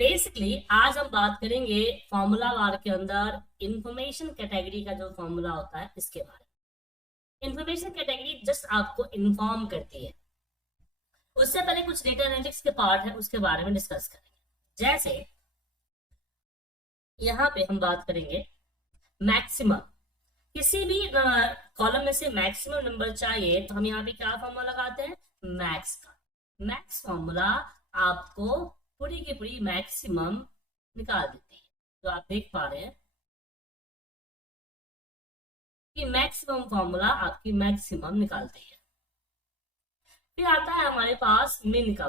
Basically आज हम बात करेंगे फॉर्मूला बार के अंदर इंफॉर्मेशन कैटेगरी का जो फॉर्मूला होता है इसके बारे में। इंफॉर्मेशन कैटेगरी जस्ट आपको इन्फॉर्म करती है। उससे पहले कुछ डेटा एनालिटिक्स के पार्ट है उसके बारे में डिस्कस करेंगे। जैसे यहाँ पे हम बात करेंगे मैक्सिमम, किसी भी कॉलम में से मैक्सिमम नंबर चाहिए तो हम यहाँ पे क्या फॉर्मूला लगाते हैं, मैक्स का। मैक्स फॉर्मूला आपको पूरी की पूरी मैक्सिमम निकाल देती है। तो आप देख पा रहे हैं कि मैक्सिमम फॉर्मूला आपकी मैक्सिमम निकालती है। फिर आता है हमारे पास मिन का,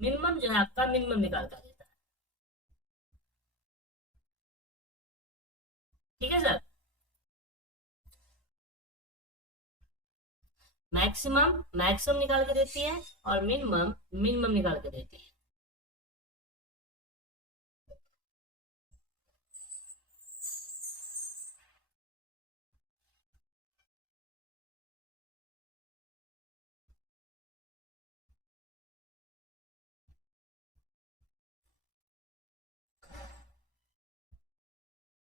मिनिमम जो है आपका मिनिमम निकाल कर देता है। ठीक है सर। मैक्सिमम मैक्सिमम निकाल के देती है और मिनिमम मिनिमम निकाल के देती है।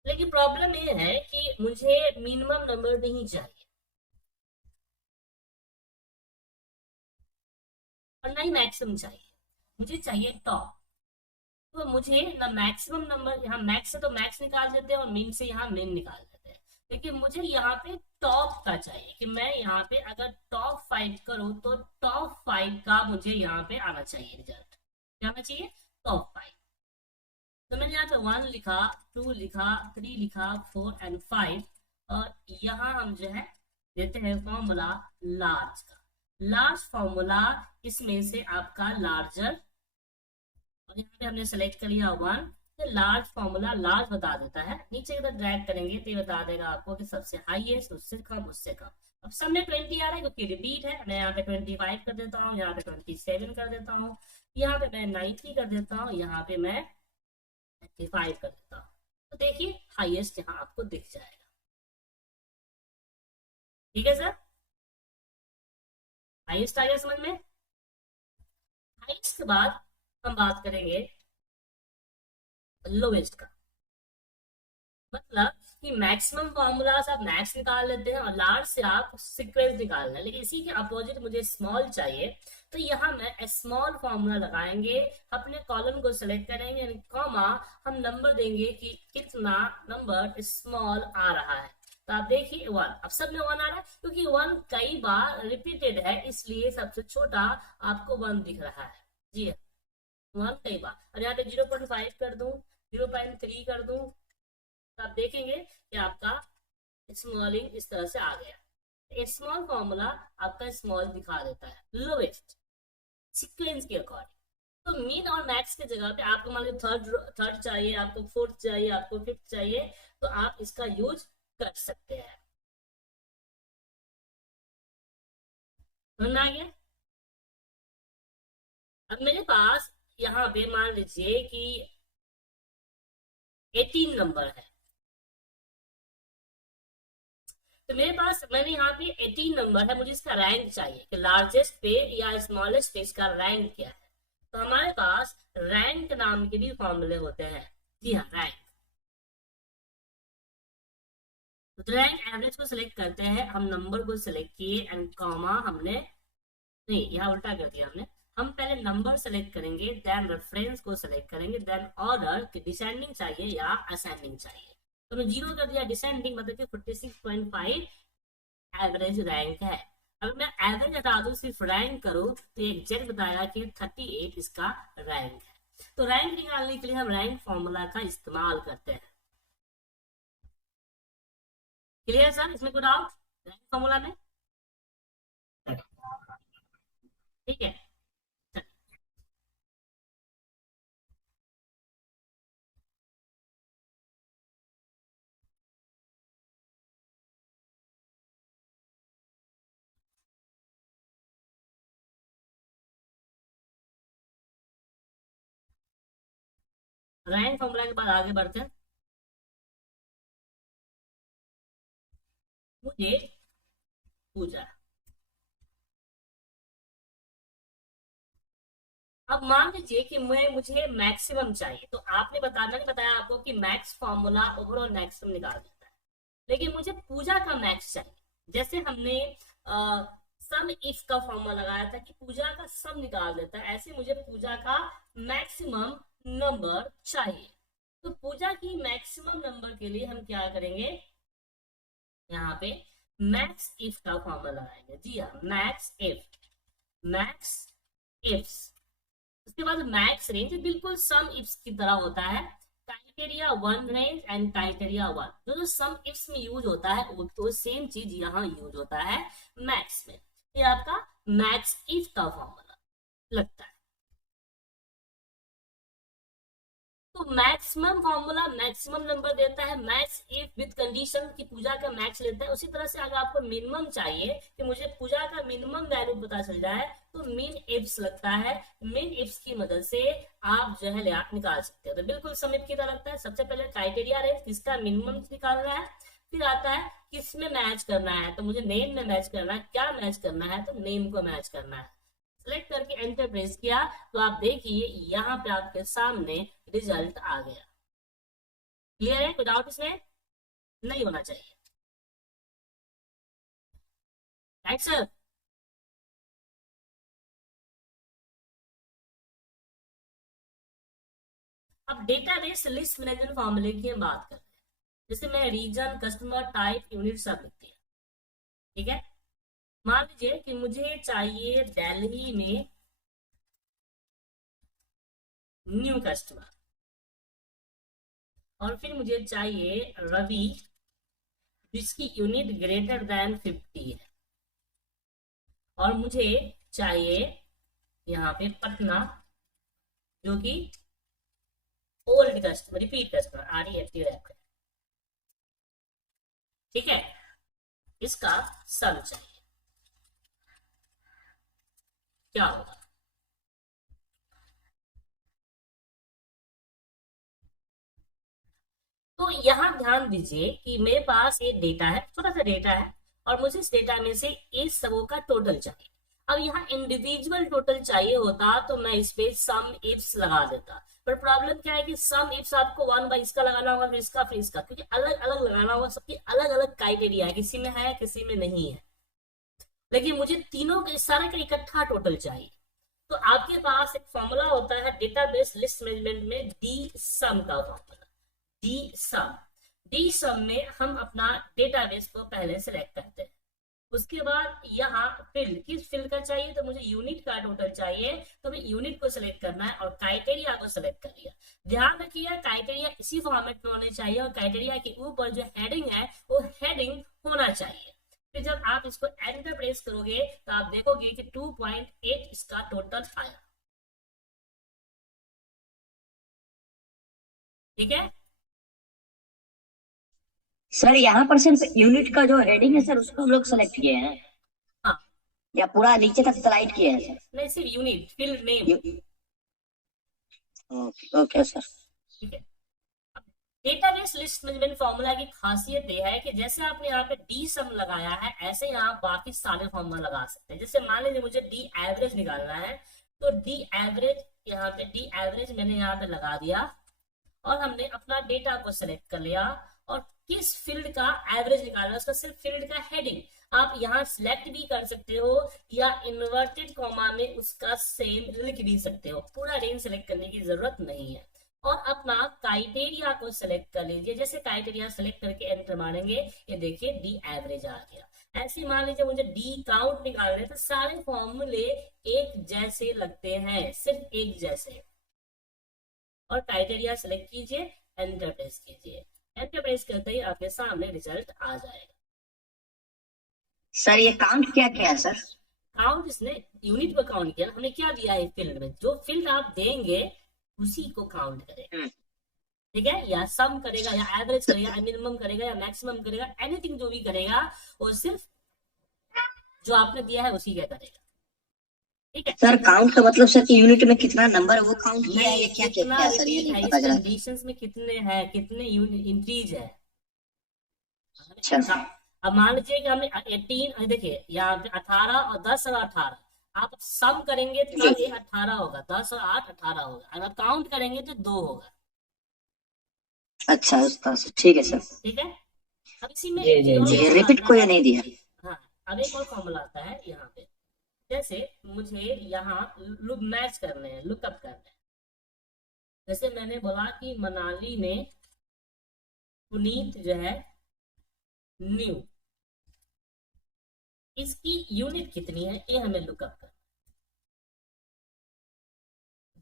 लेकिन प्रॉब्लम ये है कि मुझे मिनिमम नंबर नहीं चाहिए और ना ही मैक्सिमम चाहिए, मुझे चाहिए टॉप। तो मुझे ना मैक्सिमम नंबर, यहाँ मैक्स से तो मैक्स निकाल देते हैं और मिन से यहाँ मिन निकाल देते हैं, लेकिन मुझे यहाँ पे टॉप का चाहिए कि मैं यहाँ पे अगर टॉप 5 करूँ तो टॉप 5 का मुझे यहाँ पे आना चाहिए रिजल्ट। क्या आना चाहिए, टॉप 5। तो मैंने यहाँ पे 1 लिखा, 2 लिखा, 3 लिखा, 4 एंड 5। और यहाँ हम जो है देते हैं फॉर्मूला लार्ज का। लार्ज फॉर्मूला, इसमें से आपका लार्जर, और यहाँ पे हमने सेलेक्ट कर लिया 1। तो लार्ज फॉर्मूला लार्ज बता देता है, नीचे की तरफ ड्रैग करेंगे तो ये बता देगा आपको कि सबसे हाईएस्ट, उससे कम, उससे कम। अब सब में 20 आ रहा है क्योंकि रिपीट है। मैं यहाँ पे 25 कर देता हूँ, यहाँ पे 27 कर देता हूँ, यहाँ पे मैं 90 कर देता हूँ, यहाँ पे मैं 95 कर देता हूँ। तो देखिए हाईएस्ट यहाँ आपको दिख जाएगा। ठीक है सर, हाईएस्ट आ गया समझ में। हाईएस्ट के बाद हम बात करेंगे लोवेस्ट का। मतलब कि मैक्सिमम फॉर्मूला से आप मैक्स निकाल लेते हैं और लार्ज से आप सीक्वेंस निकाल रहे हैं, लेकिन इसी के अपोजिट मुझे स्मॉल चाहिए। तो यहाँ मैं स्मॉल फॉर्मूला लगाएंगे, अपने कॉलम को सिलेक्ट करेंगे, कॉमा हम नंबर देंगे कि कितना नंबर स्मॉल आ रहा है। तो आप देखिए 1, अब सब में 1 आ रहा है क्योंकि 1 कई बार रिपीटेड है, इसलिए सबसे छोटा आपको 1 दिख रहा है। जी, 1 कई बार। और यहाँ पे 0.5 कर दूं, 0.3 कर दूं, तो आप देखेंगे कि आपका स्मॉलिंग इस तरह से आ गया। स्मॉल फॉर्मूला आपका स्मॉल दिखा देता है लोवेस्ट सीक्वेंस के अकॉर्डिंग। तो मीन और मैक्स के जगह पे आपको मान लीजिए थर्ड थर्ड चाहिए, आपको फोर्थ चाहिए, आपको फिफ्थ चाहिए, तो आप इसका यूज कर सकते हैं। समझ में आ गया। अब मेरे पास यहाँ पे मान लीजिए कि 18 नंबर है, तो मेरे पास मैंने यहाँ पे 18 नंबर है, मुझे इसका रैंक चाहिए कि लार्जेस्ट पे या स्मॉलेस्ट पे इसका रैंक क्या है। तो हमारे पास रैंक नाम के भी फॉर्मूले होते हैं। जी हाँ, रैंक। तो रैंक एवरेज को सिलेक्ट करते हैं, हम नंबर को सिलेक्ट किए एंड कॉमा हमने, नहीं यहाँ उल्टा कर दिया हमने। हम पहले नंबर सेलेक्ट करेंगे, देन रेफरेंस को सिलेक्ट करेंगे, देन ऑर्डर कि डिसेंडिंग चाहिए या असेंडिंग चाहिए। तो मैं 0 कर दिया डिसेंडिंग, मतलब कि 46.5 एवरेज रैंक है। अगर मैं एवरेज हटा दूं सिर्फ रैंक करूं तो एग्जैक्ट बताएगा कि 38 इसका रैंक है। तो रैंक निकालने के लिए हम रैंक फॉर्मूला का इस्तेमाल करते हैं। क्लियर सर, इसमें कोई डाउट रैंक फॉर्मूला में? ठीक है। रैंक फॉर्मूला के बाद आगे बढ़ते हैं। मुझे पूछा अब मान लीजिए कि मुझे मैक्सिमम चाहिए, तो आपने बताना नहीं बताया आपको कि मैक्स फॉर्मूला ओवरऑल मैक्सिमम निकाल देता है, लेकिन मुझे पूजा का मैक्स चाहिए। जैसे हमने सम इफ का फॉर्मूला लगाया था कि पूजा का सम निकाल देता है, ऐसे मुझे पूजा का मैक्सिमम नंबर चाहिए। तो पूजा की मैक्सिमम नंबर के लिए हम क्या करेंगे, यहाँ पे मैक्स इफ का फॉर्मूला लगाएंगे। जी हाँ, मैक्स इफ्स। उसके बाद मैक्स रेंज बिल्कुल सम इफ्स की तरह होता है। Criteria one range and criteria one, जो सम इफ्स में यूज होता है वो तो सेम चीज यहाँ यूज होता है मैक्स में। ये आपका मैक्स इफ का फॉर्मूला लगता है। तो मैक्सिमम फॉर्मूला मैक्सिमम नंबर देता है, मैक्स इफ विद कंडीशन की पूजा का मैक्स लेता है। उसी तरह से अगर आपको मिनिमम चाहिए कि मुझे पूजा का मिनिमम वैल्यू पता चल जाए, तो मिन इफ्स लगता है। मिन इफ्स की मदद से आप जो है निकाल सकते हो। तो बिल्कुल सम इफ की तरह लगता है। सबसे पहले क्राइटेरिया रेंज, किसका मिनिमम निकालना है, फिर आता है किस में मैच करना है, तो मुझे नेम में मैच करना है। क्या मैच करना है, तो नेम को मैच करना है। सेलेक्ट करके एंटर प्रेस किया तो आप देखिए यहाँ पे आपके सामने रिजल्ट आ गया। क्लियर है, कोई डाउट इसमें नहीं होना चाहिए, राइट सर। अब डेटाबेस लिस्ट मैनेजमेंट फॉर्मूले की हम बात करते हैं। जैसे मैं रीजन, कस्टमर, टाइप, यूनिट सब लिखती है, ठीक है। मान लीजिए कि मुझे चाहिए दिल्ली में न्यू कस्टमर, और फिर मुझे चाहिए रवि जिसकी यूनिट ग्रेटर देन 50 है, और मुझे चाहिए यहाँ पे पटना जो कि old customer, repeat customer, R E active है, ठीक है। इसका सम चाहिए, क्या होगा। तो यहाँ ध्यान दीजिए कि मेरे पास एक डेटा है, छोटा सा डेटा है, और मुझे इस डेटा में से इस सबों का टोटल चाहिए। अब यहाँ इंडिविजुअल टोटल चाहिए होता तो मैं इस पे सम इफ्स लगा देता, पर प्रॉब्लम क्या है कि सम इफ्स आपको वन बाय इसका लगाना होगा, फिर इसका, क्योंकि अलग अलग लगाना होगा। सबकी अलग अलग क्राइटेरिया है, किसी में है किसी में नहीं है, लेकिन मुझे तीनों के सारे का इकट्ठा टोटल चाहिए। तो आपके पास एक फॉर्मूला होता है डेटाबेस लिस्ट मैनेजमेंट में, डी सम का फॉर्मूला। डी सम, डी सम में हम अपना डेटाबेस को पहले सेलेक्ट करते हैं। उसके बाद यहाँ फील्ड, किस फील्ड का चाहिए, तो मुझे यूनिट का टोटल चाहिए, तो मैं यूनिट को सिलेक्ट करना है और क्राइटेरिया को सिलेक्ट कर लिया। ध्यान रखिए क्राइटेरिया इसी फॉर्मेट में होने चाहिए, और क्राइटेरिया के ऊपर जो हेडिंग है वो हेडिंग होना चाहिए। फिर जब आप इसको एंटर प्रेस करोगे तो आप देखोगे कि 2.8 इसका टोटल आया, ठीक है। सर यहाँ पर सिर्फ यूनिट का जो हेडिंग है सर उसको हम लोग सेलेक्ट किए हैं, हाँ, या पूरा नीचे तक स्लाइड किए हैं सर? नहीं, सिर्फ unit, field name. Okay sir. ठीक है। डेटाबेस लिस्ट मैनेजमेंट फॉर्मूला की खासियत यह है कि जैसे आपने यहाँ पे डी सम लगाया है, ऐसे यहाँ बाकी सारे फॉर्मूला लगा सकते हैं। जैसे मान लीजिए मुझे डी एवरेज निकालना है, तो डी एवरेज, यहाँ पे डी एवरेज मैंने यहाँ पे लगा दिया, और हमने अपना डेटा को सिलेक्ट कर लिया, और किस फील्ड का एवरेज निकालना है, उसका सिर्फ फील्ड का हेडिंग आप यहाँ सिलेक्ट भी कर सकते हो, या इन्वर्टेड कॉमा में उसका सेम लिख भी सकते हो। पूरा रेंज सिलेक्ट करने की जरूरत नहीं है। और अपना क्राइटेरिया को सिलेक्ट कर लीजिए। जैसे क्राइटेरिया सिलेक्ट करके एंटर मारेंगे, ये देखिए डी एवरेज आ गया। ऐसे मान लीजिए मुझे डी काउंट निकालने, तो सारे फॉर्मूले एक जैसे लगते हैं, सिर्फ एक जैसे। और क्राइटेरिया सिलेक्ट कीजिए, एंटर प्रेस कीजिए, एंटर प्रेस करते ही आपके सामने रिजल्ट आ जाएगा। सर ये काउंट क्या क्या है सर? काउंट, इसने यूनिट को काउंट किया। हमने क्या दिया है फील्ड में, जो फील्ड आप देंगे उसी को काउंट करेगा, ठीक है। या सम करेगा, या एवरेज करेगा, या मिनिमम करेगा, या मैक्सिमम करेगा, एनीथिंग जो भी करेगा वो सिर्फ जो आपने दिया है उसी का करेगा, ठीक है। सर काउंट का मतलब सर कि यूनिट में कितना नंबर है वो काउंट किया है, या क्या कितना क्या सर, ये रिपीट है, नहीं इस पता चला। कंडीशंस में कितने हैं, कितने इंक्रीज है। अच्छा। अब मान लीजिए कि हमने 18, देखिए यहाँ पे 18 और 10 और 18, आप सम करेंगे जी। तब ये 18 होगा, 10 और 8 18 होगा, अगर काउंट करेंगे तो 2 होगा। अच्छा उस तरह से, ठीक है सर। ठीक है। अब इसी में जी एक चीज जी और जी। ये फॉर्मूला रिपीट आता को है। ये नहीं दिया। हाँ, अब एक और फॉर्मूला आता है यहाँ पे। जैसे मुझे यहाँ लुक मैच करने हैं, लुकअप करने हैं। जैसे मैंने बोला कि मनाली में पुनीत जो है न्यू, इसकी यूनिट कितनी है ये हमें लुकअप करना।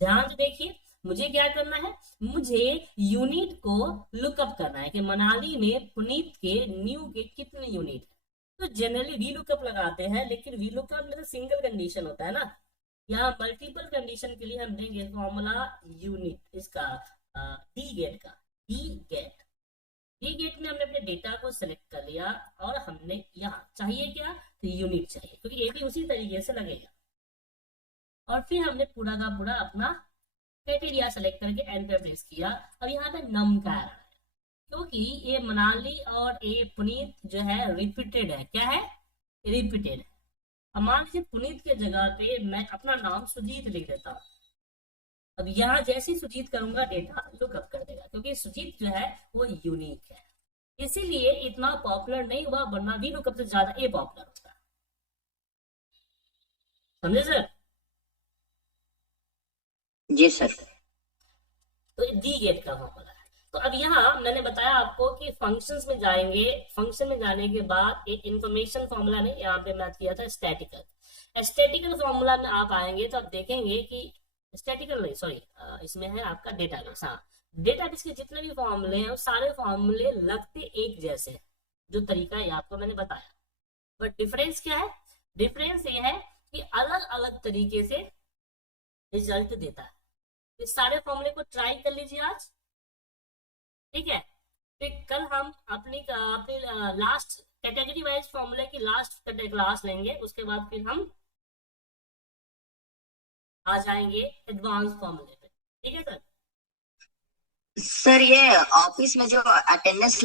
ध्यान से देखिए, मुझे क्या करना है, मुझे यूनिट को लुकअप करना है कि मनाली में पुनीत के न्यू के कितने यूनिट है। तो जनरली वी लुकअप लगाते हैं, लेकिन वी लुकअप में तो सिंगल कंडीशन होता है ना। यहाँ मल्टीपल कंडीशन के लिए हम देंगे फॉर्मूला यूनिट इसका, डी गेट का। डी गेट, डी गेट में हमने अपने डेटा को सिलेक्ट कर लिया और हमने यहाँ चाहिए क्या, तो यूनिट चाहिए, क्योंकि ये भी उसी तरीके से लगेगा। और फिर हमने पूरा का पूरा अपना क्राइटेरिया सेलेक्ट करके एंटर प्रेस किया। अब यहाँ पे नम का आ रहा है, क्योंकि ये मनाली और ये पुनीत जो है रिपीटेड है। क्या है, रिपीटेड है। अब मान लीजिए पुनीत के जगह पे मैं अपना नाम सुजीत लिख देता हूँ। अब यहाँ जैसे ही सुजीत करूंगा डेटा लुकअप कर देगा, क्योंकि सुजीत जो है वो यूनिक है, इसीलिए इतना पॉपुलर नहीं हुआ, वरना भी लुकअप से ज्यादा ये पॉपुलर होता है। समझे सर? जी सर। तो डी गेट का फॉर्मूला है। तो अब यहाँ मैंने बताया आपको कि फंक्शंस में जाएंगे, फंक्शन में जाने के बाद एक इंफॉर्मेशन फॉर्मूला ने यहाँ पे मैथ किया था स्टैटिकल। स्टैटिकल फॉर्मूला में आप आएंगे तो आप देखेंगे कि स्टैटिकल नहीं, सॉरी, इसमें है आपका डेटाबेस। हाँ, डेटाबेस के जितने भी फॉर्मूले हैं वो सारे फॉर्मूले लगते एक जैसे हैं, जो तरीका है आपको मैंने बताया। बट डिफरेंस क्या है, डिफरेंस ये है कि अलग अलग तरीके से रिजल्ट देता है। इस सारे फॉर्मूले को ट्राई कर लीजिए आज, ठीक है। फिर कल हम अपनी लास्ट कैटेगरी वाइज फॉर्मूले की लास्ट क्लास लेंगे, उसके बाद फिर हम आ जाएंगे एडवांस फॉर्मूले पे। ठीक है सर? सर ये ऑफिस में जो अटेंडेंस